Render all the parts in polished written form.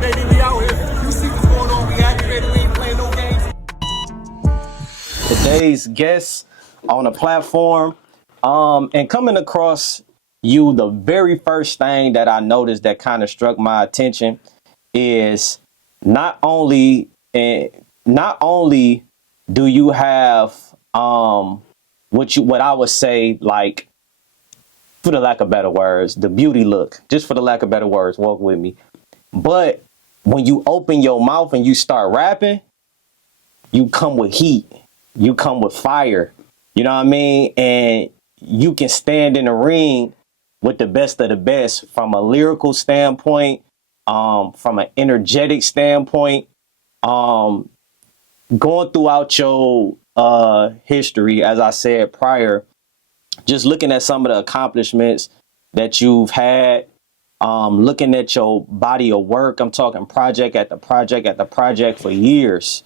baby. We out here. You see what's going on. We activated. We ain't playing no games. Today's guest on the platform, and coming across you, the very first thing that I noticed that kind of struck my attention is not only do you have what I would say, like, for the lack of better words, the beauty look, just for the lack of better words, walk with me. But when you open your mouth and you start rapping, you come with heat. You come with fire. You know what I mean? And you can stand in the ring with the best of the best from a lyrical standpoint, from an energetic standpoint, going throughout your history, as I said prior, just looking at some of the accomplishments that you've had, looking at your body of work. I'm talking project at the project at the project for years.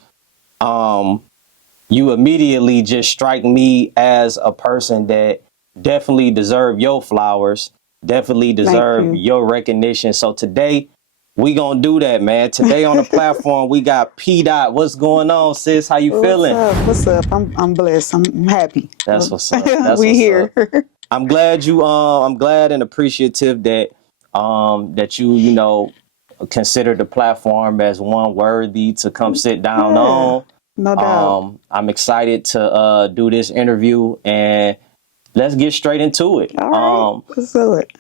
You immediately just strike me as a person that definitely deserve your flowers, definitely deserve your recognition. So today we gonna do that, man. Today on the platform we got P. Dot. What's going on, sis? How you feeling? What's up? I'm blessed. I'm happy. That's what's up. That's we what's here. Up. I'm glad I'm glad and appreciative that that you consider the platform as one worthy to come sit down on. No doubt. I'm excited to do this interview, and let's get straight into it. All right, let's do it.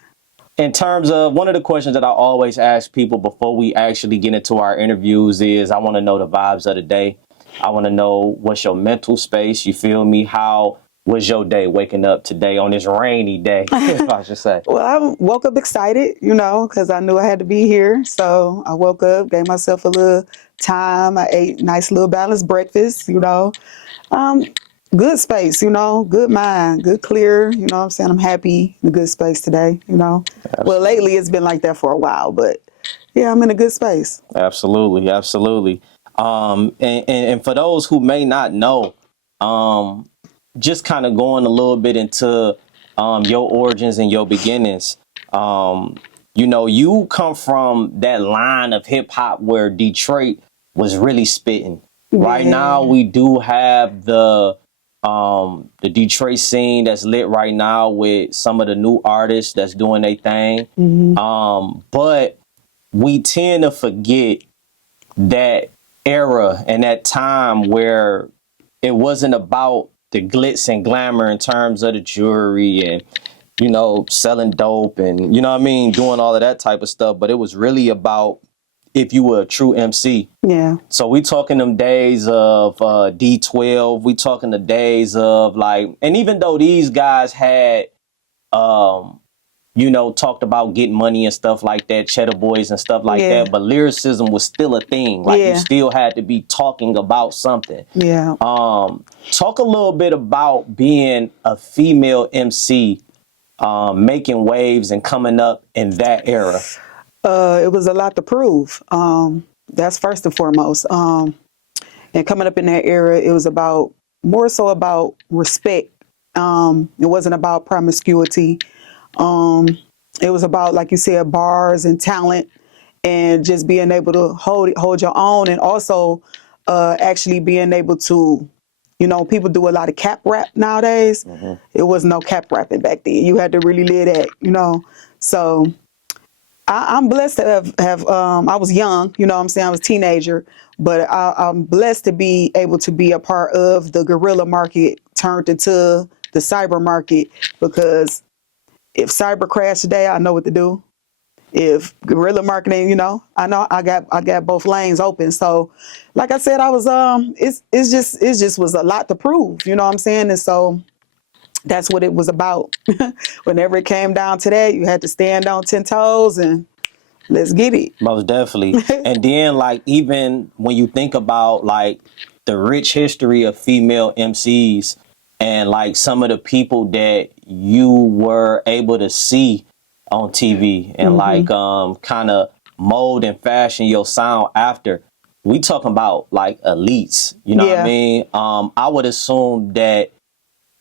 In terms of one of the questions that I always ask people before we actually get into our interviews is, I want to know the vibes of the day. I want to know what's your mental space. You feel me? How was your day waking up today on this rainy day, if I should say? Well, I woke up excited, because I knew I had to be here. So I woke up, gave myself a little time. I ate nice little balanced breakfast, good space, good mind, good clear, what I'm saying? I'm happy in a good space today, Well, lately it's been like that for a while, but yeah, I'm in a good space. Absolutely. Absolutely. And for those who may not know, just kind of going a little bit into your origins and your beginnings. You come from that line of hip hop where Detroit was really spitting. Yeah. Right now, we do have the Detroit scene that's lit right now with some of the new artists that's doing their thing. Mm-hmm. But we tend to forget that era and that time where it wasn't about the glitz and glamour in terms of the jewelry and, selling dope and, doing all of that type of stuff. But it was really about if you were a true MC. Yeah. So we talking them days of D12. We talking the days of and even though these guys had, talked about getting money and stuff like that, Cheddar Boys and stuff like that, but lyricism was still a thing. You still had to be talking about something. Yeah. Talk a little bit about being a female MC, making waves and coming up in that era. It was a lot to prove. That's first and foremost. And coming up in that era, it was more so about respect. It wasn't about promiscuity. It was about, like you said, bars and talent and just being able to hold your own, and also actually being able to, people do a lot of cap rap nowadays. Mm-hmm. It was no cap rapping back then. You had to really live that, So I'm blessed to have I was young, I was a teenager, but I'm blessed to be able to be a part of the guerrilla market turned into the cyber market, because if cyber crash today, I know what to do. If guerrilla marketing, I know I got both lanes open. So, like I said, I was it just was a lot to prove, you know what I'm saying? And so that's what it was about. Whenever it came down to that, you had to stand on 10 toes and let's get it. Most definitely. And then even when you think about the rich history of female MCs and some of the people that you were able to see on TV and mm-hmm. Kind of mold and fashion your sound after, we talking about elites, what I mean? I would assume that,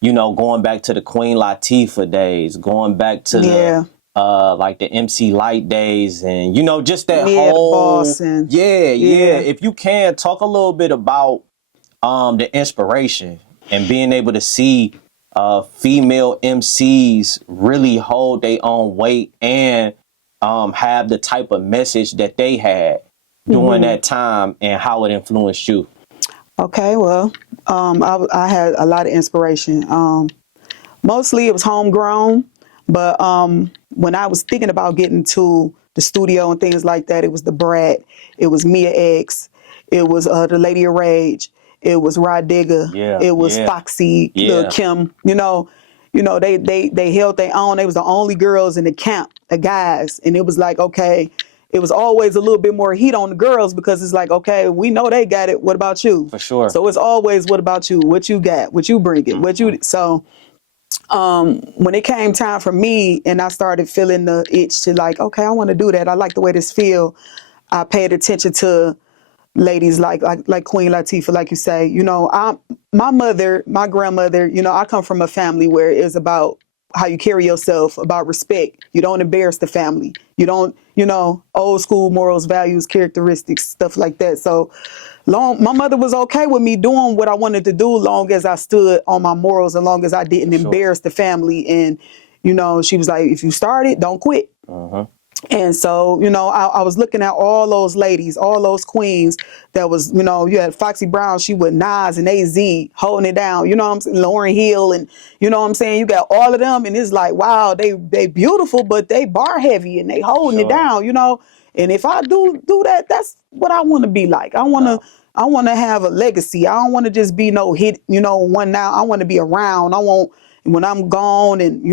going back to the Queen Latifah days, going back to like the MC Light days, and just that Yeah, the whole boss and yeah. If you can talk a little bit about the inspiration and being able to see female MCs really hold their own weight and have the type of message that they had during that time and how it influenced you. Okay, well, I had a lot of inspiration. Mostly it was homegrown, but when I was thinking about getting to the studio and things like that, it was the Brat, it was Mia X, it was the Lady of Rage, it was Rod Digger, Yeah, it was yeah, Foxy, yeah. Lil Kim. They held their own. They was the only girls in the camp, the guys, and it was like, okay. It was always a little bit more heat on the girls because it's like, okay, we know they got it. What about you? For sure. So it's always, what about you? What you got? What you bring it? What you so. When it came time for me and I started feeling the itch to like, okay, I want to do that. I like the way this feel. I paid attention to ladies like Queen Latifah, like you say. My mother, my grandmother, I come from a family where it's about how you carry yourself, about respect. You don't embarrass the family. You don't, old school morals, values, characteristics, stuff like that. So my mother was okay with me doing what I wanted to do, long as I stood on my morals and long as I didn't embarrass the family. And, she was like, if you started, don't quit. And so, I was looking at all those ladies, all those queens that was, you had Foxy Brown, she with Nas and AZ holding it down, what I'm saying, Lauryn Hill, and what I'm saying, you got all of them, and it's like, wow, they beautiful, but they bar heavy and they holding it down, And if I do that, that's what I want to be like. I want to have a legacy. I don't want to just be no hit, one now. I want to be around. I want, when I'm gone and,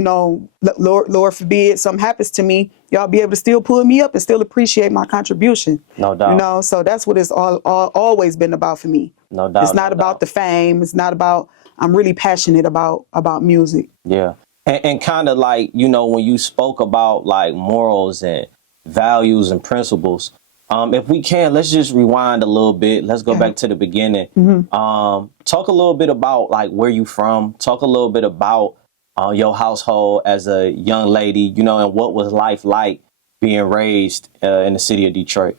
Lord forbid something happens to me, y'all be able to still pull me up and still appreciate my contribution. No doubt. So that's what it's always been about for me. No doubt. It's not about the fame. It's not about, I'm really passionate about music. Yeah. And kind of like, when you spoke about like morals and values and principles, if we can, let's just rewind a little bit. Let's go back to the beginning. Talk a little bit about like where you from. Talk a little bit about your household as a young lady, and what was life like being raised in the city of Detroit.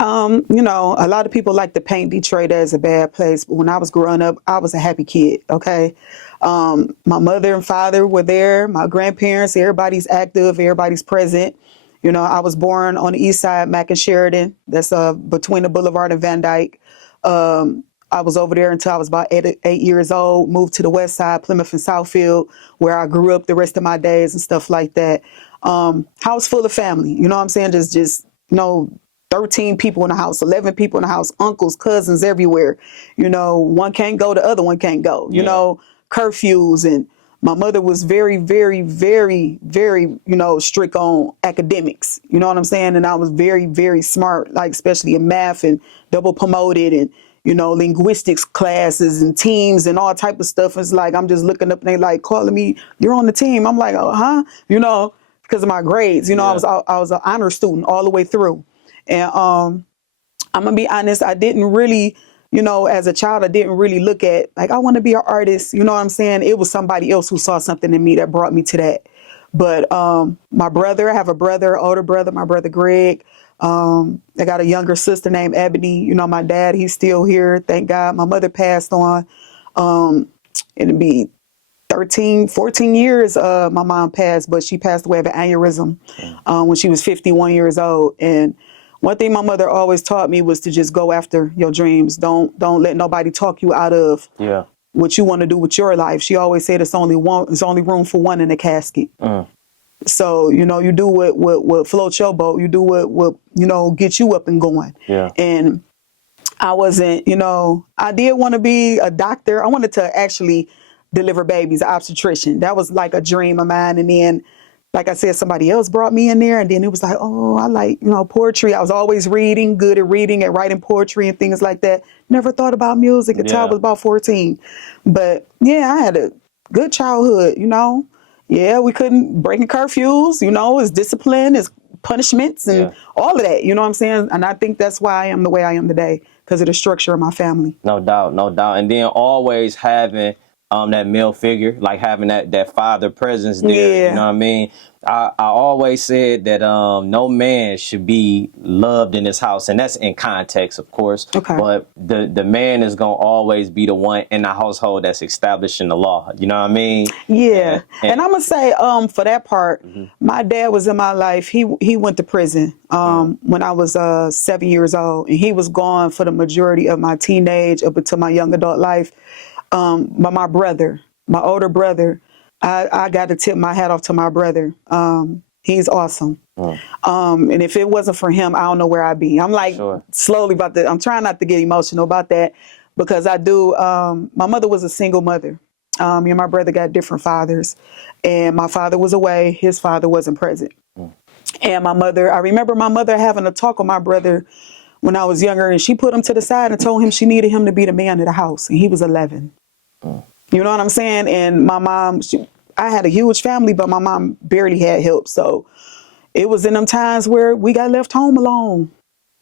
A lot of people like to paint Detroit as a bad place, but when I was growing up, I was a happy kid. Okay. My mother and father were there. My grandparents, everybody's active. Everybody's present. I was born on the east side, Mack and Sheridan. That's between the Boulevard and Van Dyke. I was over there until I was about 8 years old, moved to the west side, Plymouth and Southfield, where I grew up the rest of my days and stuff like that. House full of family, you know what I'm saying? Just 13 people in the house, 11 people in the house, uncles, cousins everywhere. One can't go, the other one can't go, curfews. And my mother was very, very, very, very, strict on academics. You know what I'm saying? And I was very, very smart, like especially in math, and double promoted, and, linguistics classes and teams and all type of stuff. It's like, I'm just looking up and they like calling me, you're on the team. I'm like, oh, huh? Because of my grades, I was an honor student all the way through. And I'm gonna be honest, I didn't really, as a child, I didn't really look at like, I want to be an artist. You know what I'm saying? It was somebody else who saw something in me that brought me to that. But my brother, I have a brother, older brother, my brother Greg. I got a younger sister named Ebony. My dad, he's still here, thank God. My mother passed on. It'd be 13, 14 years my mom passed, but she passed away of an aneurysm when she was 51 years old. And one thing my mother always taught me was to just go after your dreams. Don't let nobody talk you out of what you want to do with your life. She always said it's only room for one in a casket. So, you do what floats your boat. You do what get you up and going. Yeah. And I wasn't, I did want to be a doctor. I wanted to actually deliver babies, obstetrician. That was like a dream of mine. And then, like I said, somebody else brought me in there, and then it was like, oh, I like, poetry. I was always reading, good at reading and writing poetry and things like that. Never thought about music until I was about 14. But yeah, I had a good childhood, Yeah, we couldn't breaking curfews, it's discipline, it's punishments and all of that, you know what I'm saying? And I think that's why I am the way I am today, because of the structure of my family. No doubt, no doubt. And then always having that male figure, like having that father presence there. Yeah. You know what I mean? I always said that no man should be loved in his house, and that's in context, of course. Okay. But the man is gonna always be the one in the household that's establishing the law. You know what I mean? Yeah. And I'm gonna say, for that part, Mm-hmm. my dad was in my life. He went to prison when I was 7 years old, and he was gone for the majority of my teenage up until my young adult life. But my brother, my older brother, I got to tip my hat off to my brother. He's awesome. And if it wasn't for him, I don't know where I'd be. I'm like slowly about to, I'm trying not to get emotional about that because I do. My mother was a single mother. Me and my brother got different fathers, and my father was away. His father wasn't present. And my mother, I remember my mother having a talk with my brother when I was younger, and she put him to the side and told him she needed him to be the man of the house, and he was 11. You know what I'm saying? And my mom, I had a huge family, but my mom barely had help. So it was in them times where we got left home alone.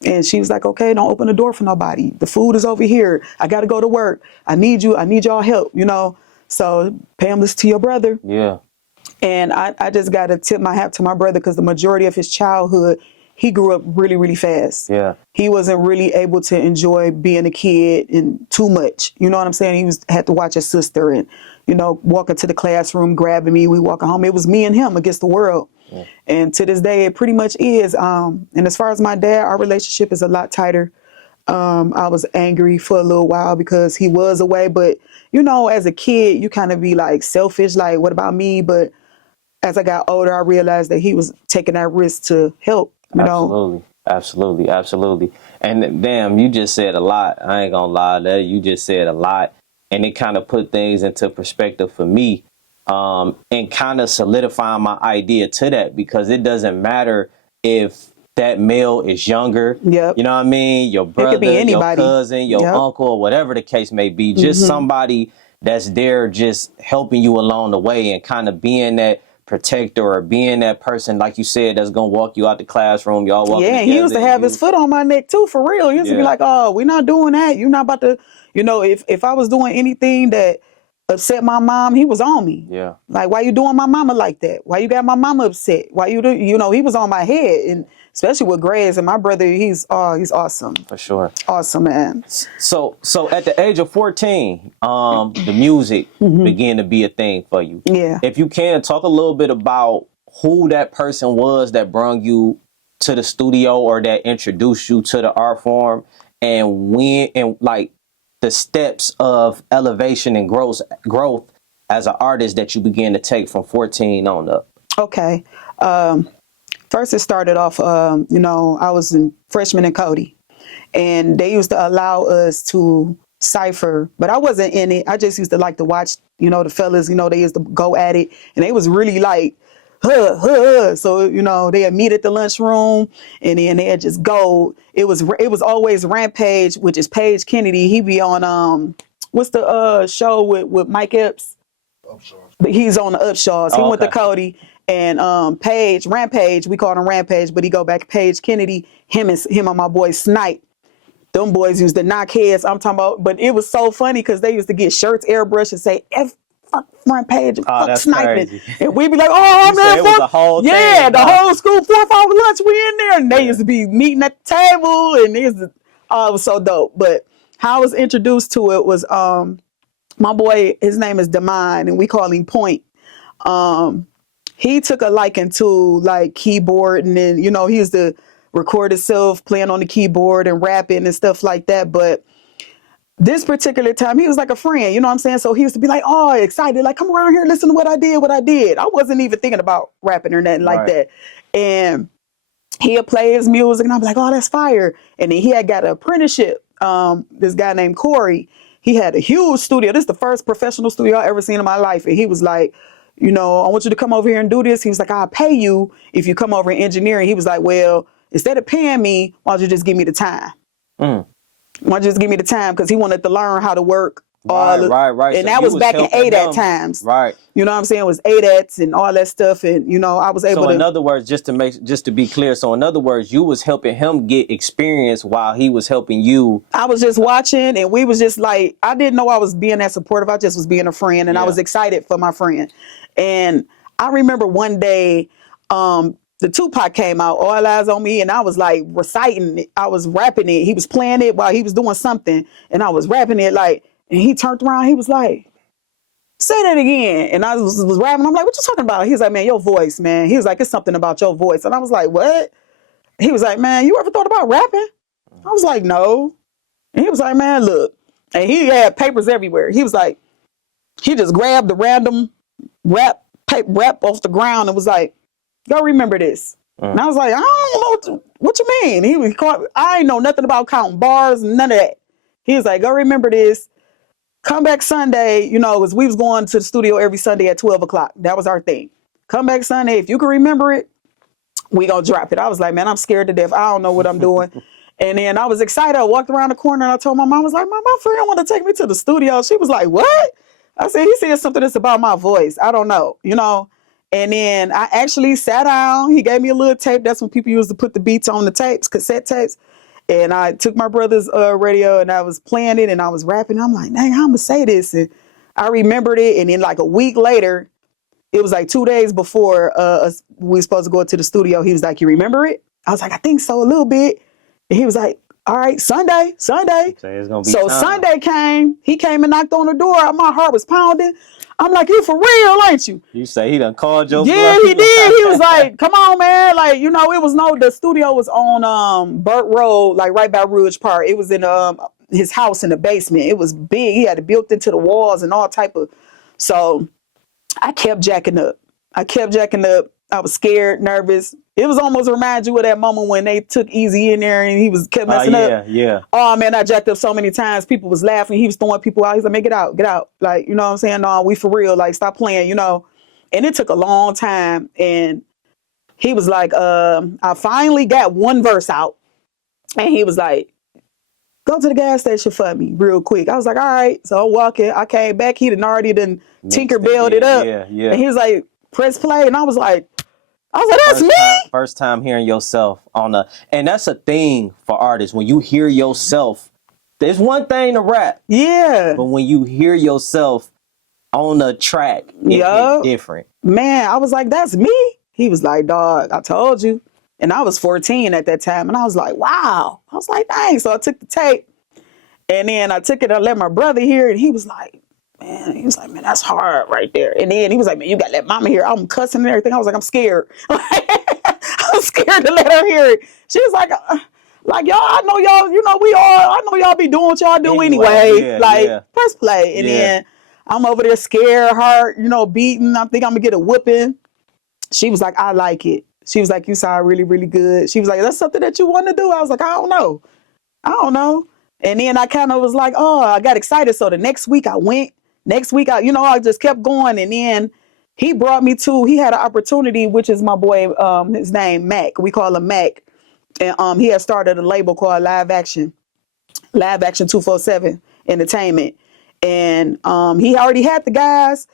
And she was like, okay, don't open the door for nobody. The food is over here. I got to go to work. I need you. I need y'all help, you know? So Pam, listen to your brother. Yeah. And I just got to tip my hat to my brother because the majority of his childhood, he grew up really, really fast. Yeah. He wasn't really able to enjoy being a kid and too much. You know what I'm saying? He had to watch his sister and, you know, walk into the classroom, grabbing me. We walking home. It was me and him against the world. Yeah. And to this day, it pretty much is. And as far as my dad, our relationship is a lot tighter. I was angry for a little while because he was away. But, you know, as a kid, you kind of be like selfish, like, what about me? But as I got older, I realized that he was taking that risk to help. You know? Absolutely. And damn, you just said a lot. I ain't gonna lie, that you just said a lot, and it kind of put things into perspective for me, and kind of solidifying my idea to that, because it doesn't matter if that male is younger. Yep. You know what I mean? Your brother, it could be anybody. your cousin, your uncle, or whatever the case may be. Just somebody that's there, just helping you along the way, and kind of being that protector or being that person, like you said, that's gonna walk you out the classroom. Y'all walking together. He used to have his foot on my neck too, for real. He used to be like, oh, we're not doing that. You're not about to, you know, if I was doing anything that upset my mom, he was on me. Yeah. Like, why you doing my mama like that? Why you got my mama upset? Why you do, you know, he was on my head, and especially with grades. And my brother, he's awesome. For sure. Awesome, man. So at the age of 14, the music began to be a thing for you. Yeah. If you can, talk a little bit about who that person was that brought you to the studio or that introduced you to the art form, and when, and like the steps of elevation and growth as an artist that you began to take from 14 on up. Okay. First, it started off, you know, I was a freshman in Cody, and they used to allow us to cipher, but I wasn't in it. I just used to like to watch, you know, the fellas, you know, they used to go at it, and they was really like, So, you know, they'd meet at the lunchroom, and then they'd just go. It was always Rampage, which is Paige Kennedy. He be on, what's the show with Mike Epps? Upshaws. He's on the Upshaws. He went to Cody. And Rampage, we call him Rampage, but he go back to Paige Kennedy, him and my boy Snipe. Them boys used to knock heads. I'm talking about, but it was so funny because they used to get shirts airbrushed and say, fuck Rampage, and fuck Sniping. And we'd be like, oh, man, it was the whole thing. Yeah, the whole school, 4 hour lunch, we in there. And they used to be meeting at the table, and it was so dope. But how I was introduced to it was my boy, his name is Damine, and we call him Point. He took a liking to like keyboard, and then, you know, he used to record himself playing on the keyboard and rapping and stuff like that. But this particular time, he was like a friend, you know what I'm saying? So he used to be like, oh, excited, like, come around here, listen to what I did. I wasn't even thinking about rapping or nothing like that. And he'll play his music, and I'm like, oh, that's fire. And then he had got an apprenticeship. This guy named Corey, he had a huge studio. This is the first professional studio I ever seen in my life. And he was like, you know, I want you to come over here and do this. He was like, I'll pay you if you come over and engineer. And he was like, well, instead of paying me, why don't you just give me the time? Why don't you just give me the time? Because he wanted to learn how to work Right. And So that you was back in helping ADAT him. times. Right. You know what I'm saying? It was ADATs and all that stuff. And, you know, I was able So to. in other words, just to be clear, so in other words, you was helping him get experience while he was helping you. I was just watching, and we was just like, I didn't know I was being that supportive. I just was being a friend, and I was excited for my friend. And I remember one day, the Tupac came out, All Eyes on Me, and I was like reciting it. I was rapping it. He was playing it while he was doing something, and I was rapping it like, and he turned around, he was like, say that again. And I was rapping. I'm like, what you talking about? He was like, man, your voice, man. He was like, it's something about your voice. And I was like, what? He was like, man, you ever thought about rapping? I was like, no. And he was like, man, look. And he had papers everywhere. He was like, he just grabbed the random rap off the ground and was like, go remember this. And I was like, I don't know what you mean. I ain't know nothing about counting bars, none of that. He was like, go remember this. Come back Sunday, you know, we was going to the studio every Sunday at 12 o'clock. That was our thing. Come back Sunday. If you can remember it, we gonna drop it. I was like, man, I'm scared to death. I don't know what I'm doing. And then I was excited. I walked around the corner and I told my mom, I was like, my friend want to take me to the studio. She was like, what? I said, he said something that's about my voice. I don't know, you know. And then I actually sat down. He gave me a little tape. That's when people used to put the beats on the tapes, cassette tapes. And I took my brother's radio and I was playing it and I was rapping. I'm like, dang, how I'm going to say this? And I remembered it. And then like a week later, it was like 2 days before we were supposed to go to the studio. He was like, you remember it? I was like, I think so, a little bit. And he was like, all right, Sunday. So it's gonna be time. Sunday came. He came and knocked on the door. My heart was pounding. I'm like, you for real, ain't you? You say he done called your Yeah, bluff. he did. He was like, come on, man. Like, you know, the studio was on Burt Road, like right by Rouge Park. It was in his house in the basement. It was big. He had it built into the walls and all type of. So I kept jacking up. I was scared, nervous. It was almost remind you of that moment when they took Easy in there and he kept messing up. Yeah. Oh man, I jacked up so many times. People was laughing. He was throwing people out. He's like, man, get out. Like, you know what I'm saying? No, we for real. Like, stop playing, you know. And it took a long time. And he was like, I finally got one verse out. And he was like, go to the gas station for me real quick. I was like, all right. So I'm walking. I came back. He already Tinkerbelled it up. Yeah. And he was like, press play. And I was like, that's me. First time hearing yourself and that's a thing for artists. When you hear yourself, there's one thing to rap. Yeah. But when you hear yourself on a track, it's different. Man, I was like, that's me. He was like, dog, I told you. And I was 14 at that time. And I was like, wow. I was like, dang. So I took the tape. And then I took it and let my brother hear it. And he was like, man, that's hard right there. And then he was like, man, you got to let mama hear it. I'm cussing and everything. I was like, I'm scared. I'm scared to let her hear it. She was like, y'all, I know y'all, you know, I know y'all be doing what y'all do anyway. Press play. And then I'm over there scared, heart, you know, beating. I think I'm going to get a whooping. She was like, I like it. She was like, you sound really, really good. She was like, that's something that you want to do? I was like, I don't know. And then I kind of was like, oh, I got excited. So the next week I went. I just kept going. And then he brought me he had an opportunity, which is my boy, his name, Mac. We call him Mac. And he had started a label called Live Action 247 Entertainment. And he already had the guys.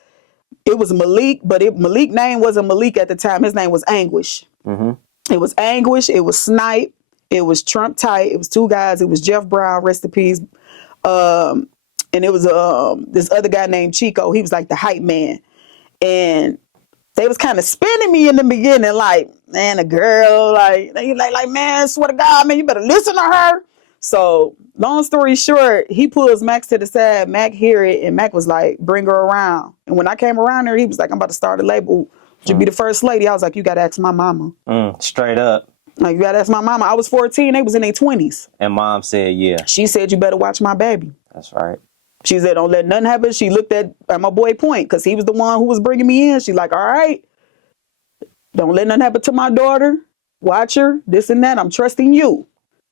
It was Malik, but Malik's name wasn't Malik at the time. His name was Anguish. Mm-hmm. It was Anguish. It was Snipe. It was Trump Tight. It was two guys. It was Jeff Brown, rest in peace. And it was this other guy named Chico. He was like the hype man. And they was kind of spinning me in the beginning, like, man, a girl, like man, swear to God, man, you better listen to her. So long story short, he pulls Max to the side. Mac hear it, and Mac was like, bring her around. And when I came around there, he was like, I'm about to start a label. Would you be the first lady? I was like, you got to ask my mama. Straight up. Like, you got to ask my mama. I was 14. They was in their 20s. And mom said, yeah. She said, you better watch my baby. That's right. She said, don't let nothing happen. She looked at my boy Point, because he was the one who was bringing me in. She's like, all right, don't let nothing happen to my daughter. Watch her, this and that. I'm trusting you.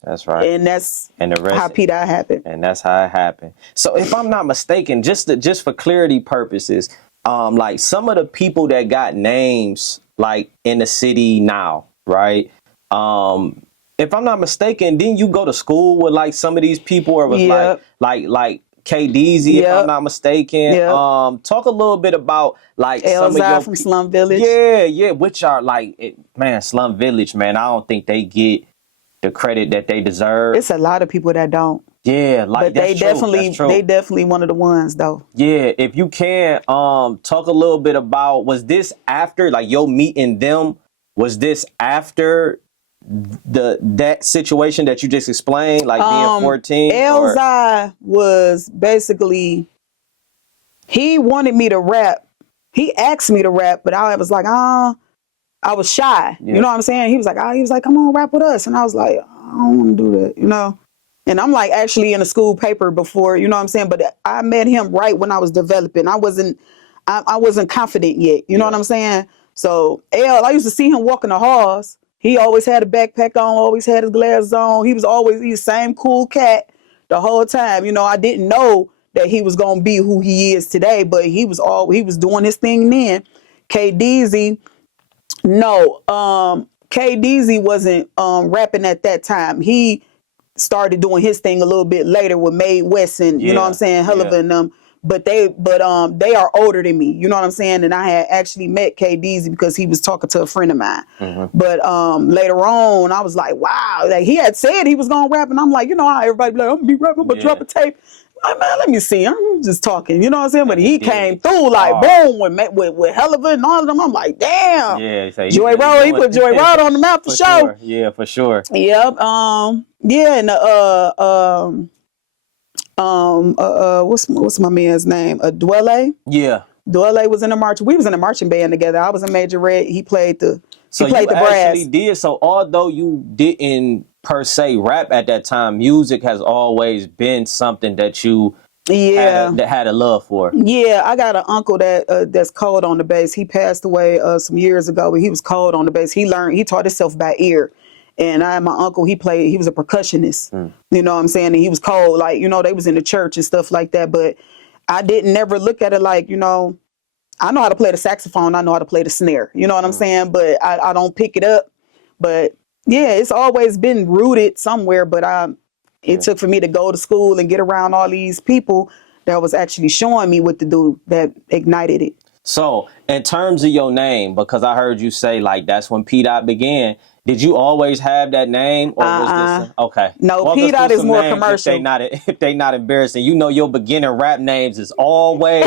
That's right. And that's the rest, how P. Dot happened. And that's how it happened. So if I'm not mistaken, just for clarity purposes, like some of the people that got names like in the city now, right? If I'm not mistaken, didn't you go to school with like some of these people, or was like K-Deezy, if I'm not mistaken. Yep. Talk a little bit about like some of Elzai your from Slum Village. yeah, which are like man, Slum Village, man. I don't think they get the credit that they deserve. It's a lot of people that don't. Yeah, like But they definitely one of the ones though. Yeah, if you can, talk a little bit about, was this after like your meeting them? Was this after that situation that you just explained, like being 14? Elzai was basically, he wanted me to rap. He asked me to rap, but I was like, I was shy. Yeah. You know what I'm saying? He was like, come on, rap with us. And I was like, I don't want to do that, you know? And I'm like actually in a school paper before, you know what I'm saying? But I met him right when I was developing. I wasn't confident yet. You know what I'm saying? So I used to see him walking the halls. He always had a backpack on, always had his glasses on. He was always the same cool cat the whole time. You know, I didn't know that he was gonna be who he is today, but he was doing his thing then. K-Deezy, no, K-Deezy wasn't rapping at that time. He started doing his thing a little bit later with Made West and you know what I'm saying, Helliva and them. But they are older than me, you know what I'm saying? And I had actually met K-Deezy because he was talking to a friend of mine. But later on, I was like, wow, like he had said he was gonna rap, and I'm like, you know how everybody be like, I'm gonna be rapping, but drop a tape. Like, man, let me see. I'm just talking, you know what I'm saying? But he came through like boom with Helliva and all of them. I'm like, damn. Yeah, so Joy Road, he put Joy Road on the map for sure. Sure. Yeah, for sure. Yep. Yeah, and what's my man's name? Dwelve. Yeah. Dwelve was in the march. We was in a marching band together. I was in Major Red. He played the So he played you the brass. actually did. So although you didn't per se rap at that time, music has always been something that you had a love for. Yeah, I got an uncle that's cold on the bass. He passed away some years ago, but he was cold on the bass. He taught himself by ear. And my uncle, he was a percussionist, you know what I'm saying? And he was cold, like, you know, they was in the church and stuff like that. But I didn't never look at it like, you know, I know how to play the saxophone. I know how to play the snare, you know what I'm saying? But I don't pick it up. But yeah, it's always been rooted somewhere. But it took for me to go to school and get around all these people that was actually showing me what to do that ignited it. So in terms of your name, because I heard you say like that's when P. Dot began. Did you always have that name, or was this okay? No, P. Dot is more commercial. If they not embarrassing, you know your beginner rap names is always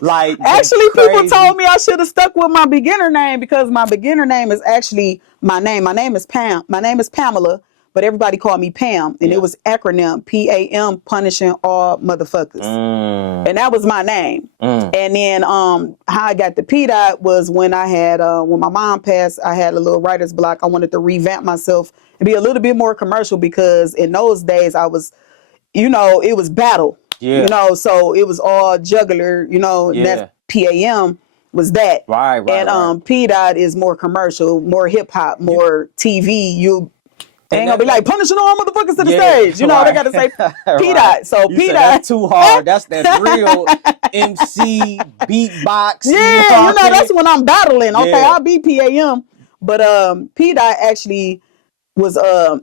like. Actually, people told me I should have stuck with my beginner name because my beginner name is actually my name. My name is Pam. My name is Pamela, but everybody called me Pam, and it was acronym PAM, punishing all motherfuckers, and that was my name. And then how I got the P. Dot was when I had when my mom passed, I had a little writer's block. I wanted to revamp myself and be a little bit more commercial because in those days I was, you know, it was battle, you know, so it was all juggler, you know, that PAM was that. Right. And P. Dot is more commercial, more hip hop, more TV. They ain't gonna be like punishing all motherfuckers to the stage. You know, they gotta say P. Dot. So P. Dot. That's too hard. That's that real MC beatbox. Yeah, you know, that's when I'm battling. Okay, I'll be PAM. But P. Dot actually was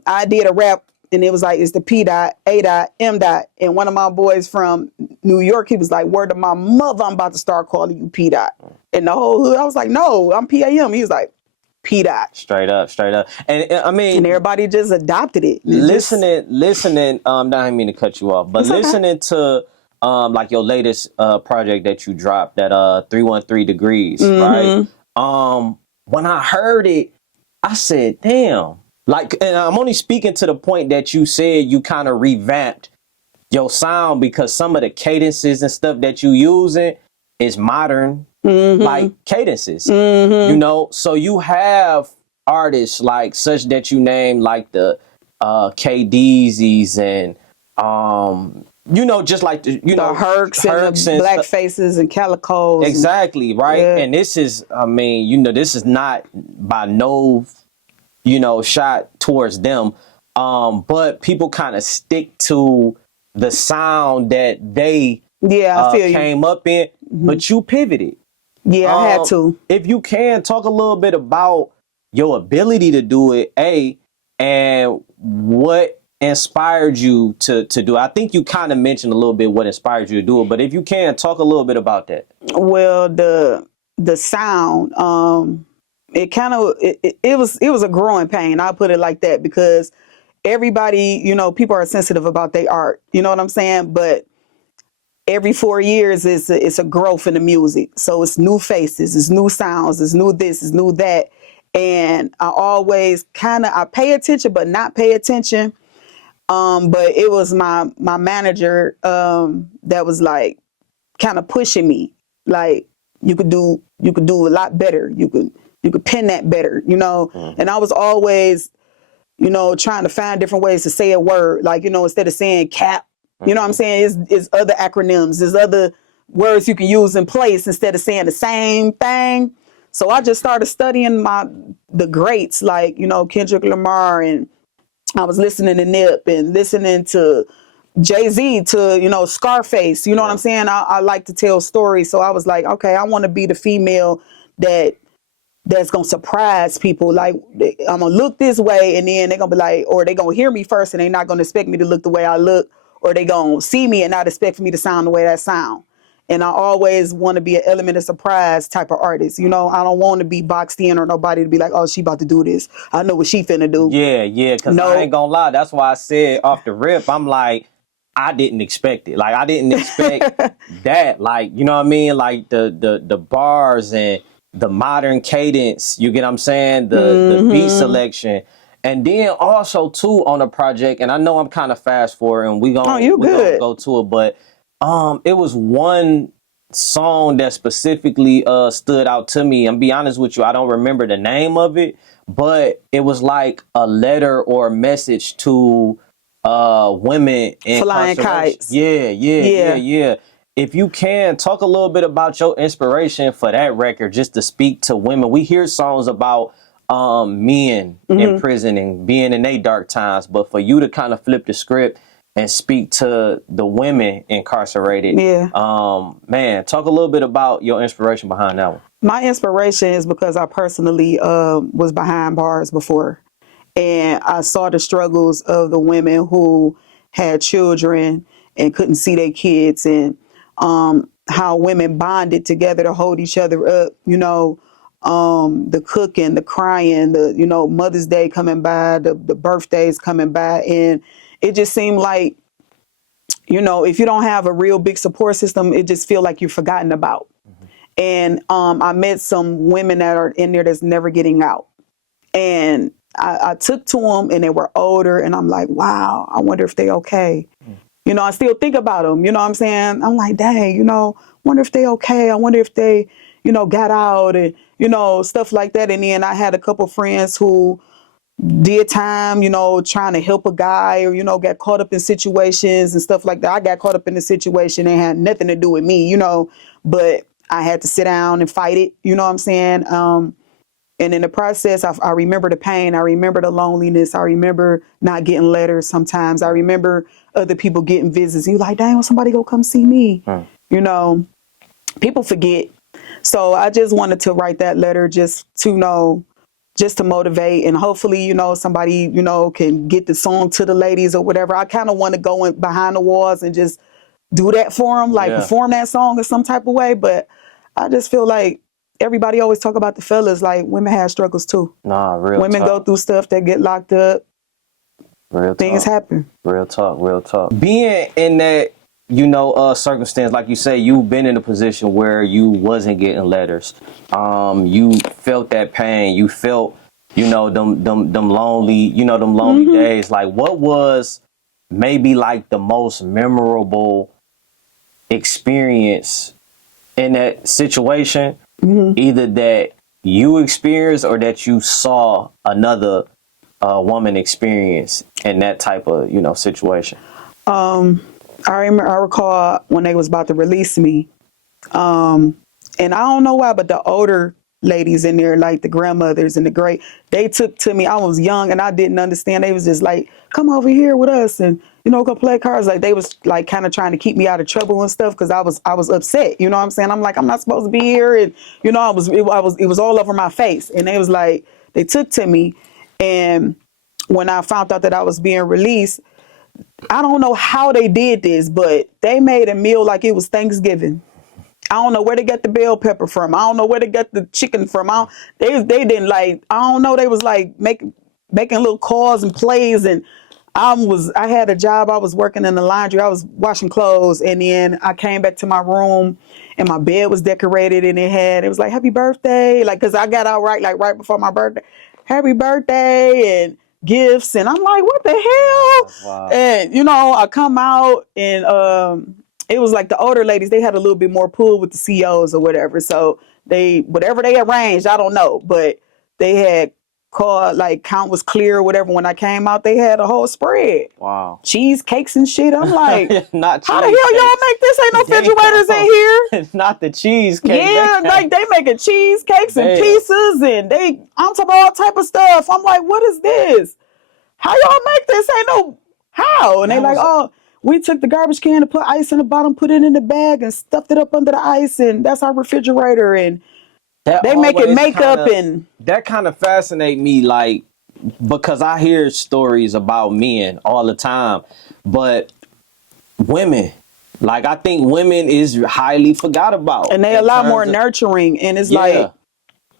I did a rap and it was like it's the P. Dot, A. Dot, M. Dot. And one of my boys from New York, he was like, word to my mother, I'm about to start calling you P. Dot. And the whole hood, I was like, no, I'm PAM. He was like, P. Dot. Straight up. And I mean, and everybody just adopted it. Listening, I didn't mean to cut you off, but listening to like your latest project that you dropped, that 313 Degrees, right? When I heard it, I said, damn. Like, and I'm only speaking to the point that you said you kind of revamped your sound because some of the cadences and stuff that you using is modern. Like cadences, you know, so you have artists like such that you name like the K-Deezys and you know, just like the Herks and the Black Faces and Calicos. Exactly, right. And this is, I mean, you know, this is not by no, you know, shot towards them, but people kind of stick to the sound that they I feel came up in, but you pivoted. Yeah, I had to. If you can, talk a little bit about your ability to do it, and what inspired you to do? I think you kind of mentioned a little bit what inspired you to do it, but if you can talk a little bit about that. Well, the sound, it kind of it was a growing pain. I'll put it like that, because everybody, people are sensitive about their art. You know what I'm saying? But every 4 years it's a growth in the music. So it's new faces, it's new sounds, it's new this, it's new that. And I always I pay attention, but not pay attention. But it was my manager that was like kind of pushing me, like you could do a lot better. You could pen that better, And I was always, trying to find different ways to say a word, like, instead of saying cap, you know what I'm saying? Is other acronyms, there's other words you can use in place instead of saying the same thing. So I just started studying the greats, like, Kendrick Lamar, and I was listening to Nip and listening to Jay-Z, to, Scarface, what I'm saying? I like to tell stories. So I was like, okay, I want to be the female that's going to surprise people. Like, I'm going to look this way, and then they're going to be like, or they're going to hear me first and they're not going to expect me to look the way I look, or they going to see me and not expect for me to sound the way that sound. And I always want to be an element of surprise type of artist. I don't want to be boxed in, or nobody to be like, oh, she about to do this, I know what she finna do. Yeah, because I ain't gonna lie. That's why I said off the rip, I'm like, I didn't expect it. Like, I didn't expect that. Like, you know what I mean? Like, the bars and the modern cadence, you get what I'm saying? The beat selection. And then also, too, on the project, and I know I'm kind of fast forward, and we gonna go to it, but it was one song that specifically stood out to me. And be honest with you, I don't remember the name of it, but it was like a letter or a message to women in Flying Kites. Yeah. If you can, talk a little bit about your inspiration for that record, just to speak to women. We hear songs about men in prison and being in their dark times, but for you to kind of flip the script and speak to the women incarcerated. Yeah. Man, talk a little bit about your inspiration behind that one. My inspiration is because I personally was behind bars before, and I saw the struggles of the women who had children and couldn't see their kids, and how women bonded together to hold each other up, the cooking, the crying, the, Mother's Day coming by, the birthdays coming by. And it just seemed like, if you don't have a real big support system, it just feel like you're forgotten about. And I met some women that are in there that's never getting out. And I took to them, and they were older, and I'm like, wow, I wonder if they okay. I still think about them, you know what I'm saying? I'm like, dang, wonder if they okay. I wonder if they, got out, and, stuff like that. And then I had a couple friends who did time, trying to help a guy, or, got caught up in situations and stuff like that. I got caught up in the situation and had nothing to do with me, but I had to sit down and fight it, you know what I'm saying? And in the process, I remember the pain. I remember the loneliness. I remember not getting letters sometimes. I remember other people getting visits. You're like, dang, somebody go come see me. People forget. So I just wanted to write that letter just to motivate, and hopefully, somebody, can get the song to the ladies or whatever. I kind of want to go in behind the walls and just do that for them, like perform that song in some type of way. But I just feel like everybody always talk about the fellas, like women have struggles too. Nah, real women talk. Go through stuff, that get locked up. Real things talk. happen. Real talk. Being in that, circumstance, like you say, you've been in a position where you wasn't getting letters. You felt that pain. You felt, them lonely, days. Like, what was maybe like the most memorable experience in that situation? Either that you experienced or that you saw another woman experience in that type of, situation? I recall when they was about to release me, and I don't know why, but the older ladies in there, like the grandmothers and they took to me. I was young and I didn't understand. They was just like, come over here with us and, go play cards. Like, they was like kind of trying to keep me out of trouble and stuff, because I was upset. You know what I'm saying? I'm like, I'm not supposed to be here. And, it was all over my face. And they was like, they took to me, and when I found out that I was being released, I don't know how they did this, but they made a meal like it was Thanksgiving. I don't know where they got the bell pepper from. I don't know where they got the chicken from. They didn't like, I don't know. They was like making little calls and plays, and I had a job. I was working in the laundry. I was washing clothes, and then I came back to my room, and my bed was decorated, and it was like happy birthday, like because I got out right before my birthday, happy birthday and gifts, and I'm like, what the hell? Wow. And I come out, and it was like the older ladies, they had a little bit more pull with the CEOs or whatever. So whatever they arranged, I don't know, but they had called like count was clear or whatever. When I came out, they had a whole spread. Wow. Cheesecakes and shit. I'm like, not how the hell y'all make this? Ain't no refrigerators in here. Not the cheesecake. Yeah, like they making cheesecakes and pizzas, and I'm talking about all type of stuff. I'm like, what is this? How y'all make this? Ain't no how. And they like, oh, we took the garbage can to put ice in the bottom, put it in the bag, and stuffed it up under the ice, and that's our refrigerator. And they making makeup and that kind of fascinate me, like, because I hear stories about men all the time, but women, like, I think women is highly forgot about, and they a lot more nurturing. And it's like,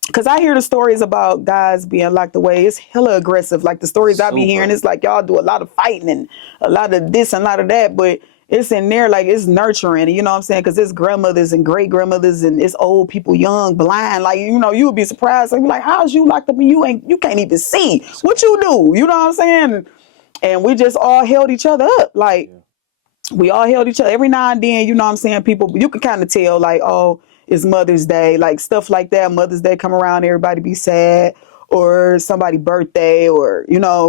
because I hear the stories about guys being locked away. It's hella aggressive. Like the stories I be hearing, it's like y'all do a lot of fighting and a lot of this and a lot of that, but it's in there like it's nurturing. You know what I'm saying? Because it's grandmothers and great grandmothers and it's old people, young, blind. Like, you would be surprised. Like, how's you locked up and you can't even see what you do? You know what I'm saying? And we just all held each other up. Like, we all held each other. Every now and then, you know what I'm saying? People, you can kind of tell, like, oh, it's Mother's Day, like stuff like that. Mother's Day come around, everybody be sad, or somebody's birthday, or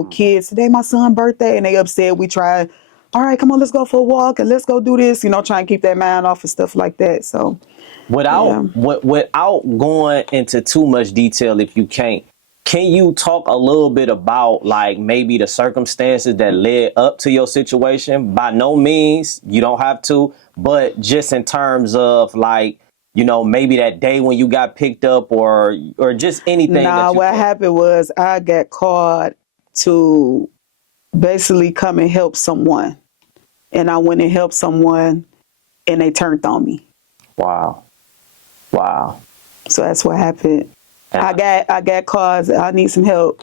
kids, today my son's birthday, and they upset. We try, all right, come on, let's go for a walk and let's go do this. Try and keep that mind off of stuff like that. So without going into too much detail, if you can you talk a little bit about like maybe the circumstances that led up to your situation? By no means, you don't have to, but just in terms of like, maybe that day when you got picked up or just anything. Nah, what happened was I got called to basically come and help someone. And I went and helped someone and they turned on me. Wow. So that's what happened. I got called, I need some help.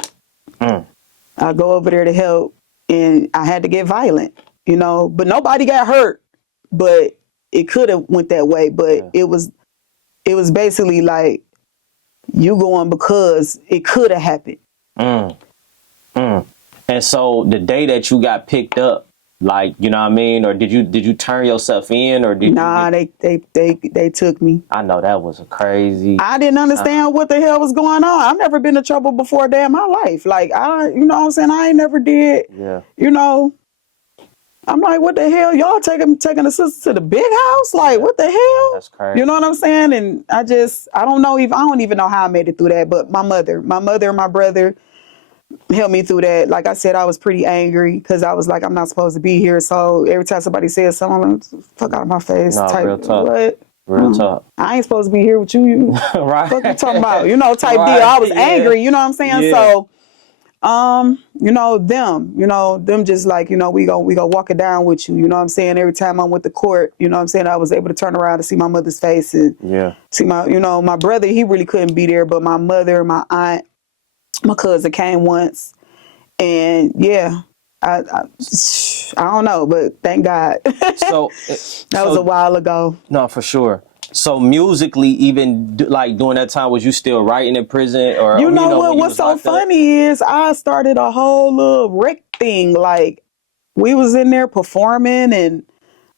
I go over there to help and I had to get violent, but nobody got hurt. But it could have went that way, but it was basically like you going because it could have happened. And so the day that you got picked up, like, you know what I mean? Or did you turn yourself in, or did they took me. I know that was a crazy. I didn't understand what the hell was going on. I've never been in trouble before in my life. Like, you know what I'm saying? I ain't never did. Yeah. I'm like, what the hell? Y'all taking the sister to the big house? Like, what the hell? That's crazy. You know what I'm saying? And I don't even know how I made it through that. But my mother and my brother helped me through that. Like I said, I was pretty angry because I was like, I'm not supposed to be here. So every time somebody says something, I'm like, fuck out of my face. No, type, real talk. What? Real talk. I ain't supposed to be here with you. Right. Fuck you talking about? Type Right. deal. I was angry. You know what I'm saying? Yeah. So, them just like, we go walk it down with you. You know what I'm saying? Every time I'm with the court, you know what I'm saying? I was able to turn around and see my mother's face and see my brother, he really couldn't be there, but my mother, my aunt, my cousin came once. And I don't know, but thank God. So that was a while ago. No, for sure. So musically, even like during that time, was you still writing in prison? Or what's so funny is I started a whole little rec thing. Like, we was in there performing, and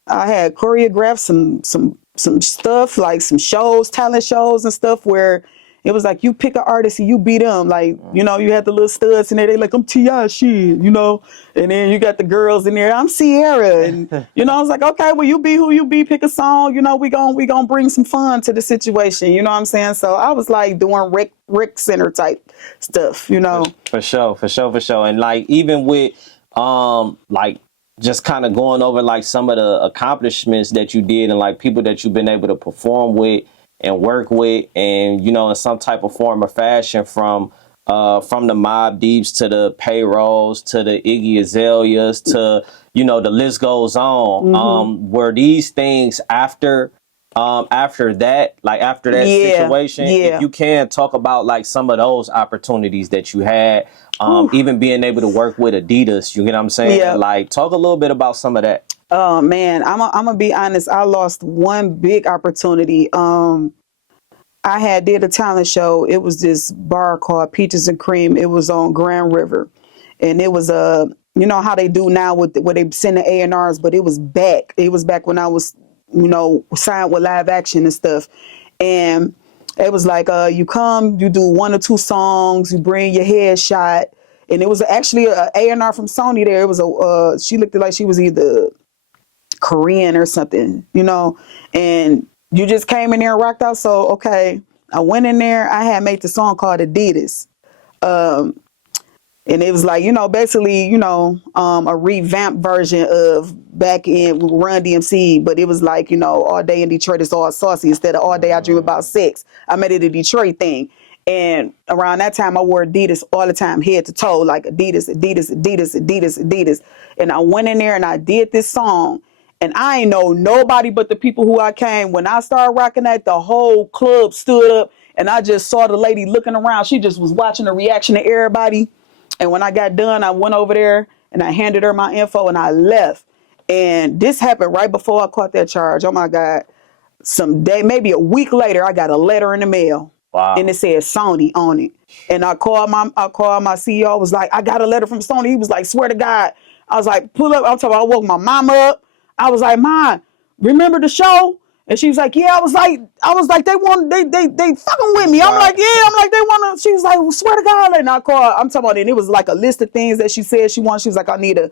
I had choreographed some stuff, like some shows, talent shows and stuff, where it was like you pick an artist and you beat them. Like, you had the little studs in there. They like, I'm T.I. shit, And then you got the girls in there. I'm Sierra. And, I was like, okay, well, you be who you be. Pick a song. We gon' bring some fun to the situation. You know what I'm saying? So I was like doing rec center type stuff, For sure. And like, even with, like, just kind of going over like some of the accomplishments that you did and like people that you've been able to perform with and work with, and in some type of form or fashion, from from the Mobb Deeps to the Payrolls to the Iggy Azaleas to, you know, the list goes on. Were these things after that, like after that situation? If you can talk about like some of those opportunities that you had, even being able to work with Adidas, you get what I'm saying? Yeah. Like talk a little bit about some of that. Oh man, I'm gonna be honest. I lost one big opportunity. I had did a talent show. It was this bar called Peaches and Cream. It was on Grand River, and it was you know how they do now with where they send the A&Rs, but it was back. It was back when I was, you know, signed with Live Action and stuff, and it was like you come, you do 1 or 2 songs, you bring your headshot, and it was actually a A&R from Sony there. It was she looked like she was either Korean or something, you know, and you just came in there and rocked out. So, okay, I went in there. I had made the song called Adidas. And it was like, you know, basically, you know, a revamped version of back in Run DMC, but it was like, you know, all day in Detroit is all saucy instead of all day I dream about sex. I made it a Detroit thing. And around that time, I wore Adidas all the time, head to toe, like Adidas, Adidas, Adidas, Adidas, Adidas. And I went in there and I did this song. And I ain't know nobody but the people who I came. When I started rocking that, the whole club stood up. And I just saw the lady looking around. She just was watching the reaction of everybody. And when I got done, I went over there and I handed her my info and I left. And this happened right before I caught that charge. Oh my God. Maybe a week later, I got a letter in the mail. Wow. And it said Sony on it. And I called my CEO. I was like, I got a letter from Sony. He was like, swear to God. I was like, pull up. I'm talking about, I woke my mom up. I was like, Mom, remember the show? And she was like, yeah. I was like, they fucking with me. I'm like, yeah. I'm like, they want to. She was like, well, swear to God. And I called. I'm talking about it. And it was like a list of things that she said she wanted. She was like, I need a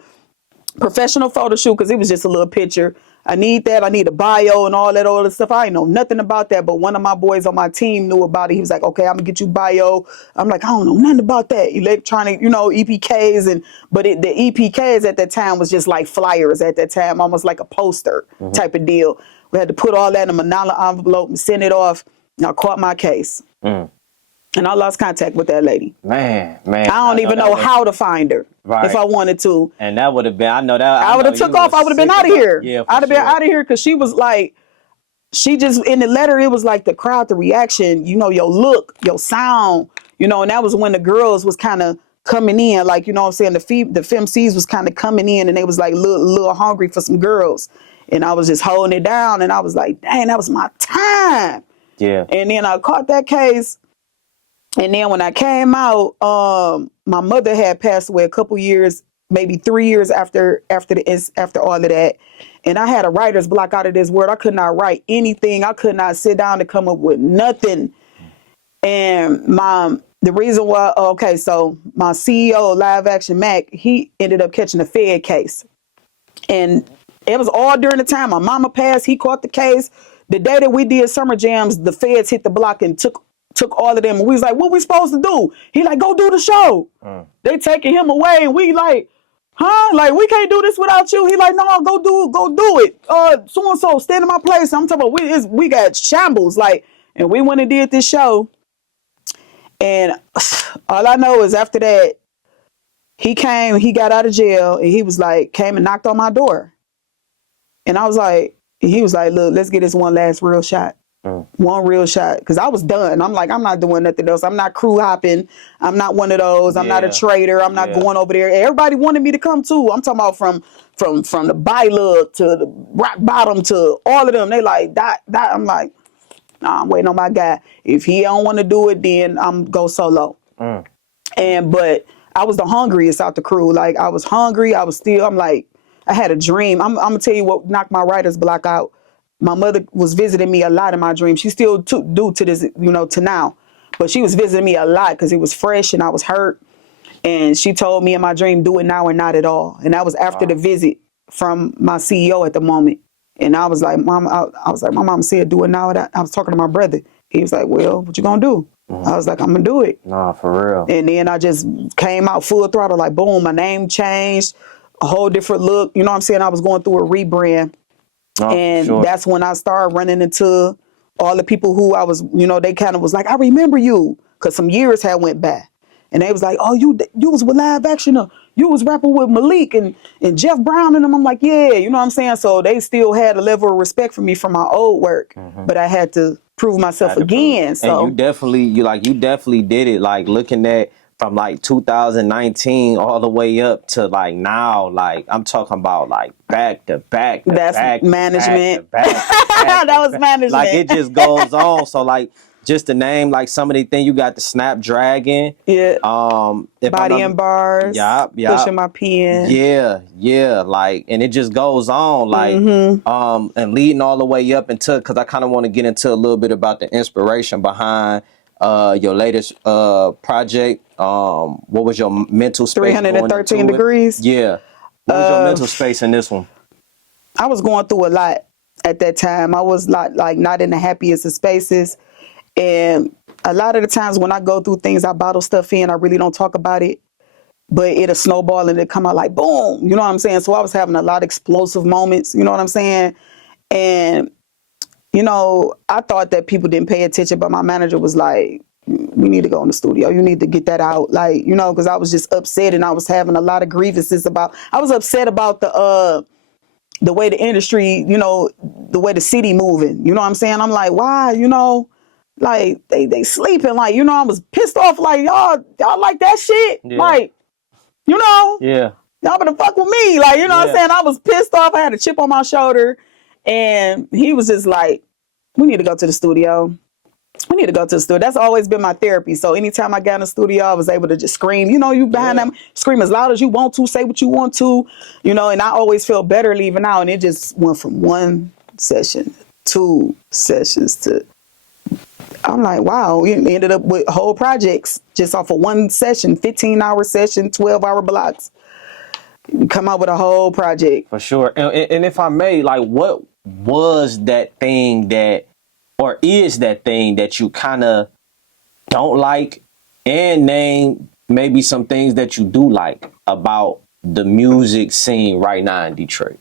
professional photo shoot because it was just a little picture. I need that. I need a bio and all that other stuff. I ain't know nothing about that, but one of my boys on my team knew about it. He was like, okay, I'm gonna get you bio. I'm like, I don't know nothing about that. Electronic, you know, EPKs but the EPKs at that time was just like flyers at that time, almost like a poster type of deal. We had to put all that in a manila envelope and send it off. And I caught my case. And I lost contact with that lady. Man. I don't even know how to find her if I wanted to. And that would have been, I would have took off. I would have been out of here. Yeah, I'd have been out of here because she was like, she just, in the letter, it was like the crowd, the reaction, you know, your look, your sound, you know, and that was when the girls was kind of coming in, like, you know what I'm saying, the femcs was kind of coming in and they was like little hungry for some girls. And I was just holding it down and I was like, dang, that was my time. Yeah. And then I caught that case. And then when I came out, my mother had passed away a couple years, maybe 3 years after all of that. And I had a writer's block out of this world. I could not write anything. I could not sit down to come up with nothing. And the reason why, so my CEO of Live Action Mac, he ended up catching a Fed case. And it was all during the time my mama passed. He caught the case. The day that we did Summer Jams, the feds hit the block and took all of them. And we was like, what we supposed to do? He like, go do the show. They taking him away. And we like, huh? Like, we can't do this without you. He like, no, go do it. So-and-so, stand in my place. I'm talking about, we got shambles. Like, and we went and did this show. And all I know is after that, he got out of jail and he was like, came and knocked on my door. And I was like, he was like, look, let's get this one last real shot. One real shot. Because I was done. I'm like, I'm not doing nothing else. I'm not crew hopping. I'm not one of those. I'm not a traitor. I'm not going over there. Everybody wanted me to come too. I'm talking about from the Bylug to the Rock Bottom to all of them. They like, that. I'm like, nah, I'm waiting on my guy. If he don't want to do it, then I'm go solo. But I was the hungriest out the crew. Like, I was hungry. I'm like, I had a dream. I'm going to tell you what knocked my writer's block out. My mother was visiting me a lot in my dream. She still do to this, you know, to now. But she was visiting me a lot because it was fresh and I was hurt. And she told me in my dream, do it now or not at all. And that was after the visit from my CEO at the moment. And I was like, Mom, I was like, my mom said, do it now or that. I was talking to my brother. He was like, well, what you gonna do? I was like, I'm gonna do it. Nah, for real. And then I just came out full throttle, like, boom, my name changed, a whole different look. You know what I'm saying? I was going through a rebrand. That's when I started running into all the people who I was, you know, they kind of was like, I remember you, because some years had went by. And they was like, oh, you was with Live Action, or you was rapping with Malik and Jeff Brown and them. I'm like, yeah, you know what I'm saying? So they still had a level of respect for me from my old work, but I had to prove myself again. So and you definitely did it. Like looking at from like 2019 all the way up to like now, like I'm talking about like back to back. That's management. That was management. Like it just goes on. So like just to name like some of the things, you got the Snapdragon. Yeah. If Body and Bars. Yeah. Pushing my pen. Yeah. Like, and it just goes on, like, and leading all the way up into, because I kind of want to get into a little bit about the inspiration behind your latest project. What was your mental space? 313 Degrees. Yeah. What was your mental space in this one? I was going through a lot at that time. I was not in the happiest of spaces. And a lot of the times when I go through things, I bottle stuff in. I really don't talk about it, but it'll snowball and it'll come out like boom. You know what I'm saying? So I was having a lot of explosive moments. You know what I'm saying? And, you know, I thought that people didn't pay attention, but my manager was like, we need to go in the studio. You need to get that out. Like, you know, because I was just upset and I was having a lot of grievances I was upset about the way the industry, you know, the way the city moving. You know what I'm saying? I'm like, why, you know, like they sleeping, like, you know, I was pissed off, like, y'all like that shit? Yeah. Like, you know, yeah, y'all better fuck with me. Like, you know what I'm saying? I was pissed off. I had a chip on my shoulder. And he was just like, we need to go to the studio. We need to go to the studio. That's always been my therapy. So anytime I got in the studio, I was able to just scream. You know, you behind them, scream as loud as you want to, say what you want to, you know, and I always feel better leaving out. And it just went from one session, 2 sessions to, I'm like, wow, we ended up with whole projects just off of one session, 15-hour session, 12-hour blocks. You come out with a whole project. For sure. And if I may, like, what was that thing that, or is that thing that you kind of don't like, and name maybe some things that you do like about the music scene right now in Detroit?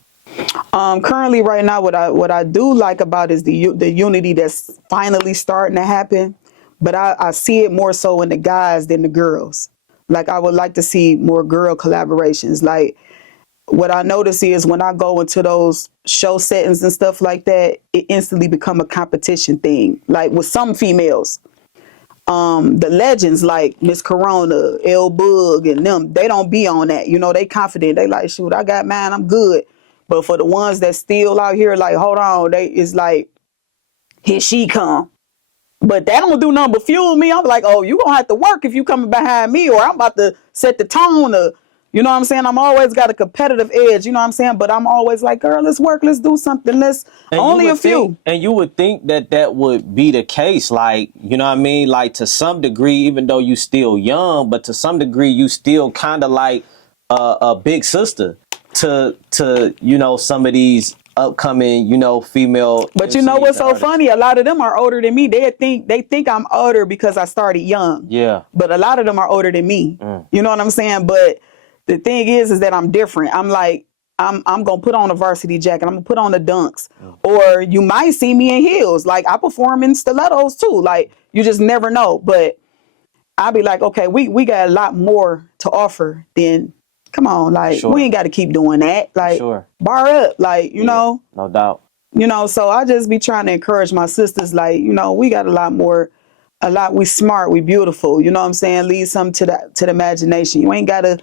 Currently right now, what I do like about is the unity that's finally starting to happen, but I see it more so in the guys than the girls. Like, I would like to see more girl collaborations. Like, what I notice is when I go into those show settings and stuff like that, it instantly become a competition thing. Like with some females, the legends like Miss Corona, L Bug, and them, they don't be on that. You know, they confident. They like, shoot, I got mine, I'm good. But for the ones that still out here, like, hold on, it's like, here she come. But that don't do nothing but fuel me. I'm like, oh, you gonna have to work if you coming behind me, or I'm about to set the tone. You know what I'm saying? I'm always got a competitive edge. You know what I'm saying? But I'm always like, girl, let's work. Let's do something. Only a few. And you would think that would be the case. Like, you know what I mean? Like, to some degree, even though you still young, but to some degree, you still kind of like a big sister to you know, some of these upcoming, you know, female. But you know what's so funny? A lot of them are older than me. They think I'm older because I started young. Yeah. But a lot of them are older than me. You know what I'm saying? But the thing is that I'm different. I'm like, I'm gonna put on a varsity jacket. I'm gonna put on the dunks, or you might see me in heels. Like, I perform in stilettos too. Like, you just never know. But I'll be like, okay, we got a lot more to offer than. Come on, like, we ain't got to keep doing that. Like, bar up, like, you know. No doubt. You know, so I just be trying to encourage my sisters, like, you know, we got we smart, we beautiful. You know what I'm saying? Leave something to the imagination. You ain't got to,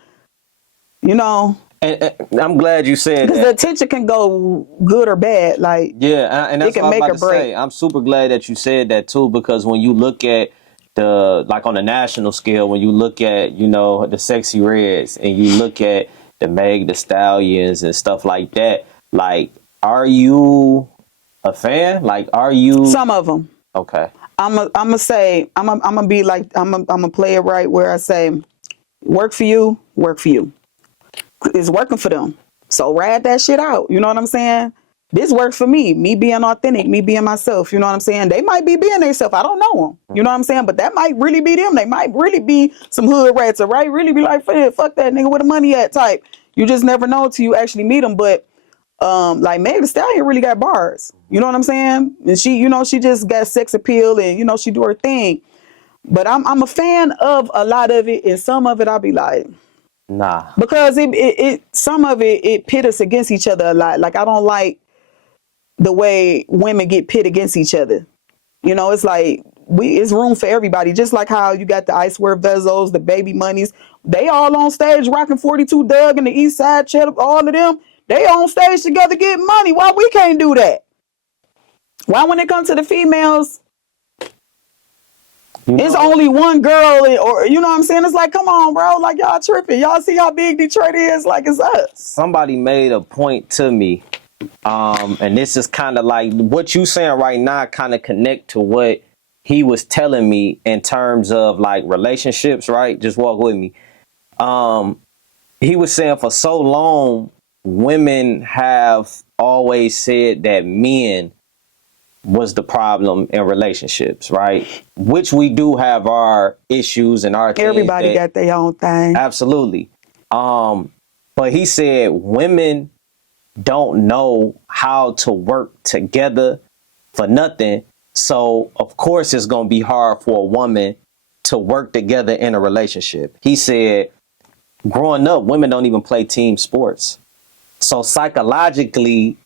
you know. And I'm glad you said that. Because the attention can go good or bad. Like, yeah, and that's it can what I was make about or to break. say. I'm super glad that you said that too, because when you look at like on a national scale, when you look at, you know, the Sexy Reds and you look at the Meg Thee Stallions and stuff like that, like, are you a fan? Like, are you? Some of them. Okay. I'm gonna say, I'm gonna be like, I'm gonna play it right where I say, work for you, work for you. It's working for them. So ride that shit out. You know what I'm saying? This works for me being authentic, me being myself. You know what I'm saying? They might be being themselves. I don't know them. You know what I'm saying? But that might really be them. They might really be some hood rats, or right? Really be like, fuck that nigga, where the money at type. You just never know till you actually meet them. But like, Meg Thee Stallion really got bars. You know what I'm saying? And she, you know, she just got sex appeal, and, you know, she do her thing. But I'm a fan of a lot of it, and some of it I'll be like, Nah. because it some of it pit us against each other a lot. Like I don't like the way women get pit against each other. You know, it's like it's room for everybody. Just like how you got the Icewear Vezos, the Baby Monies. They all on stage rocking 42 Doug and the East Side Cheddar, all of them. They on stage together getting money. Why we can't do that? Why when it comes to the females, it's only one girl, or you know what I'm saying? It's like, come on, bro. Like y'all tripping. Y'all see how big Detroit is? Like it's us. Somebody made a point to me. And this is kind of like what you saying right now kind of connect to what he was telling me in terms of like relationships, right? Just walk with me. He was saying for so long, women have always said that men was the problem in relationships, right? Which we do have our issues and our things. Everybody got their own thing. Absolutely. But he said women don't know how to work together for nothing. So, of course, it's going to be hard for a woman to work together in a relationship. He said, growing up, women don't even play team sports. So psychologically,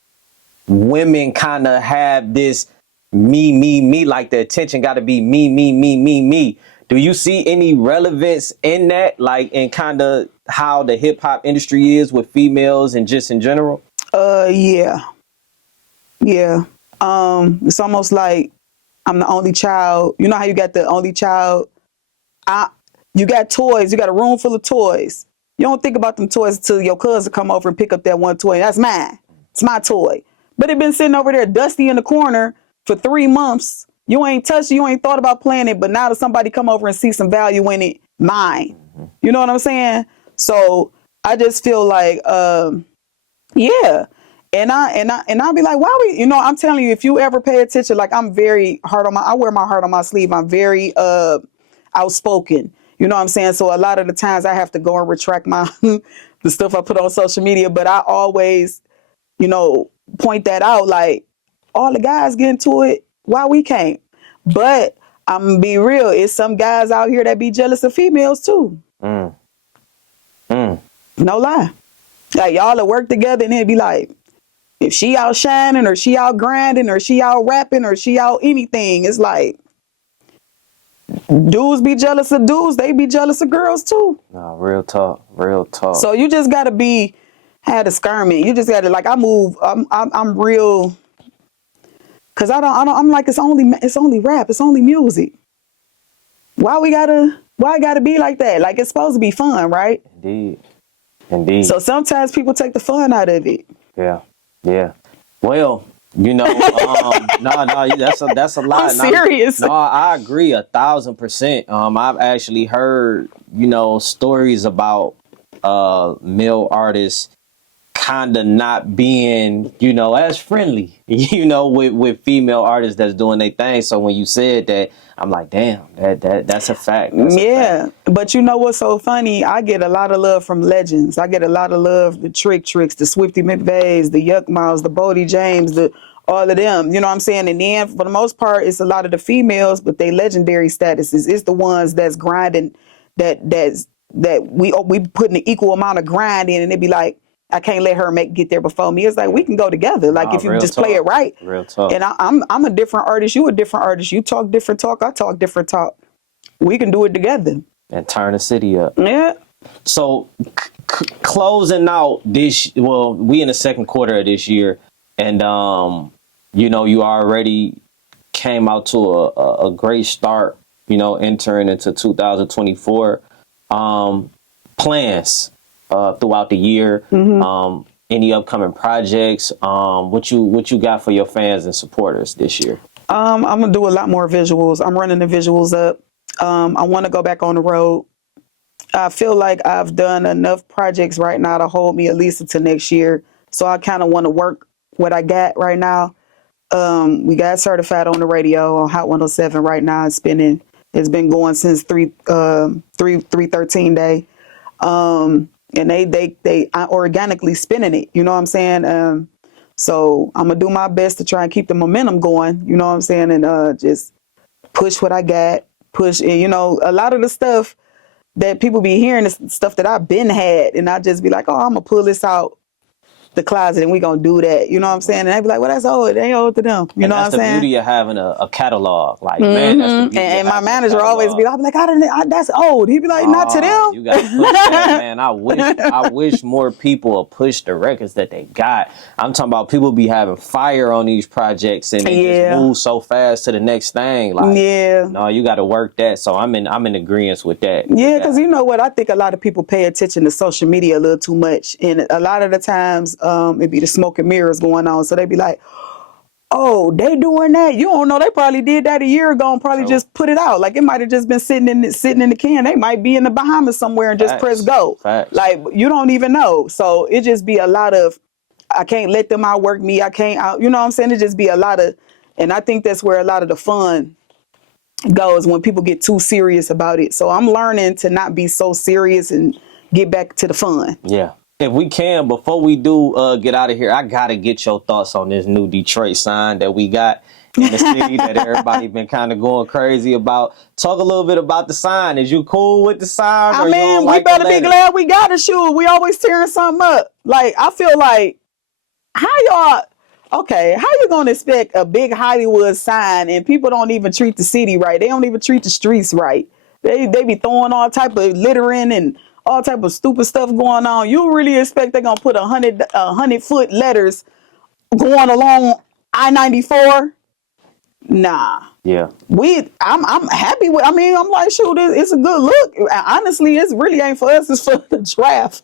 women kind of have this me, like the attention got to be me. Do you see any relevance in that, like in kind of how the hip hop industry is with females and just in general? Yeah. It's almost like I'm the only child. You know how you got the only child? You got toys. You got a room full of toys. You don't think about them toys until your cousin come over and pick up that one toy. That's mine. It's my toy. But it been sitting over there dusty in the corner for 3 months. You ain't touched it. You ain't thought about playing it. But now that somebody come over and see some value in it, mine. You know what I'm saying? So I just feel like, yeah. And I'll be like, why we, you know, I'm telling you, if you ever pay attention, like I'm very I wear my heart on my sleeve. I'm very outspoken. You know what I'm saying? So a lot of the times I have to go and retract my the stuff I put on social media, but I always, you know, point that out. Like all the guys get into it, why we can't? But I'm gonna be real. It's some guys out here that be jealous of females too. No lie. Like y'all will work together and it'd be like, if she out shining or she out grinding or she out rapping or she out anything, it's like dudes be jealous of dudes. They be jealous of girls too. No, real talk. So you just gotta have discernment. You just gotta I'm real. Cause I'm like, it's only rap. It's only music. Why it gotta be like that? Like it's supposed to be fun, right? Indeed. So sometimes people take the fun out of it. Yeah. Well, you know, no, that's a lot. I'm serious. I agree 1,000%. I've actually heard, you know, stories about male artists kind of not being, you know, as friendly, you know, with female artists that's doing their thing. So when you said that, I'm like, damn, that's a fact. Yeah. But you know what's so funny? I get a lot of love from legends. I get a lot of love, the Tricks, the Swifty McVeighs, the Yuck Miles, the Bodie James, all of them. You know what I'm saying? And then for the most part, it's a lot of the females, but they legendary statuses. It's the ones that's grinding, that we put an equal amount of grind in, and they be like, I can't let her get there before me. It's like we can go together. Like if you just play it right. Real talk. And I'm a different artist. You a different artist. You talk different talk. I talk different talk. We can do it together and turn the city up. Yeah. So closing out we in the second quarter of this year, and you know, you already came out to a great start. You know, entering into 2024. Plans throughout the year. Any upcoming projects? What you got for your fans and supporters this year? I'm gonna do a lot more visuals. I'm running the visuals up. I want to go back on the road. I feel like I've done enough projects right now to hold me at least until next year. So I kind of want to work what I got right now. We got certified on the radio on Hot 107 right now. It's been going since 3/13 day. And they organically spinning it, you know what I'm saying? So I'm gonna do my best to try and keep the momentum going, you know what I'm saying? And just push what I got, push. And, you know, a lot of the stuff that people be hearing is stuff that I've been had. And I just be like, oh, I'm going to pull this out the closet and we going to do that. You know what I'm saying? And they be like, well, that's old. It ain't old to them. You know what I'm saying? That's the beauty of having a catalog. Like, man, that's the beauty And of my having a manager always catalog. be like, I'll be like, that's old. He'd be like, not to them. You got to push that, man. I wish more people would push the records that they got. I'm talking about people be having fire on these projects and they just move so fast to the next thing. Like, no, you got to work that. So I'm in agreement with that. Yeah, because you know what? I think a lot of people pay attention to social media a little too much. And a lot of the times it be the smoke and mirrors going on. So they be like, oh, they doing that. You don't know. They probably did that a year ago and probably just put it out. Like it might have just been sitting in the can. They might be in the Bahamas somewhere and just press go. Like you don't even know. So it just be a lot of, I can't let them outwork me. I can't out. You know what I'm saying? It just be a lot of, and I think that's where a lot of the fun goes when people get too serious about it. So I'm learning to not be so serious and get back to the fun. Yeah. If we can, before we do get out of here, I got to get your thoughts on this new Detroit sign that we got in the city that everybody been kind of going crazy about. Talk a little bit about the sign. Is you cool with the sign? I mean, we better be glad we got a shoe. We always tearing something up. Like, I feel like, how you going to expect a big Hollywood sign and people don't even treat the city right? They don't even treat the streets right. They be throwing all type of littering and all type of stupid stuff going on. You really expect they're going to put 100-foot letters going along I-94? Nah. Yeah. I'm happy with, I'm like, shoot, it's a good look. Honestly, it really ain't for us, it's for the draft.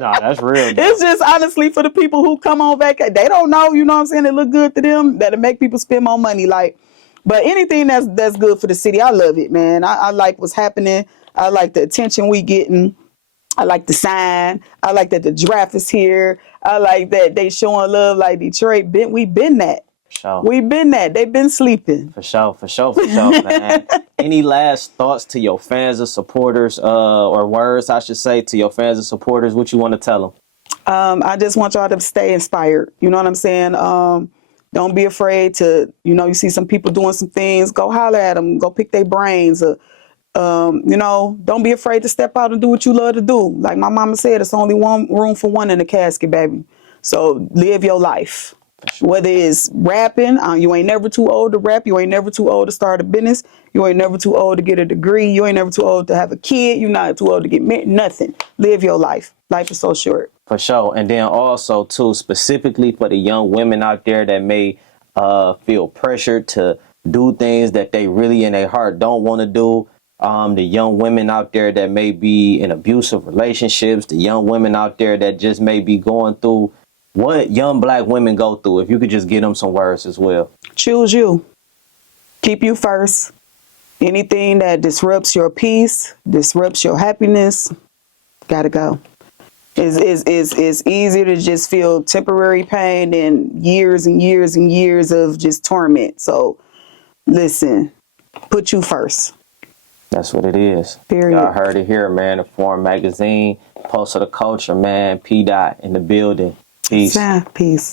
Nah, that's real. It's just honestly for the people who come on vacation. They don't know, you know what I'm saying? It look good to them. That'll make people spend more money. Like, but anything that's good for the city, I love it, man. I like what's happening. I like the attention we getting. I like the sign. I like that the draft is here. I like that they showing love like Detroit. We been that. Sure. We been that. They been sleeping. For sure, man. Any last thoughts to your fans or supporters, or words, I should say, to your fans and supporters? What you want to tell them? I just want y'all to stay inspired. You know what I'm saying? Don't be afraid to, you see some people doing some things, go holler at them, go pick their brains. Don't be afraid to step out and do what you love to do. Like my mama said, it's only one room for one in the casket, baby. So live your life. Whether it's rapping, you ain't never too old to rap. You ain't never too old to start a business. You ain't never too old to get a degree. You ain't never too old to have a kid. You're not too old to get married. Nothing. Live your life. Life is so short. For sure. And then also, too, specifically for the young women out there that may feel pressured to do things that they really in their heart don't want to do. The young women out there that may be in abusive relationships. The young women out there that just may be going through what young black women go through. If you could just give them some words as well. Choose you. Keep you first. Anything that disrupts your peace, disrupts your happiness, gotta go. It's easier to just feel temporary pain than years and years and years of just torment. So listen, put you first. That's what it is. Period. Y'all heard it here, man. The Forum Magazine, Pulse of the Culture, man. P. Dot in the building. Peace. Peace.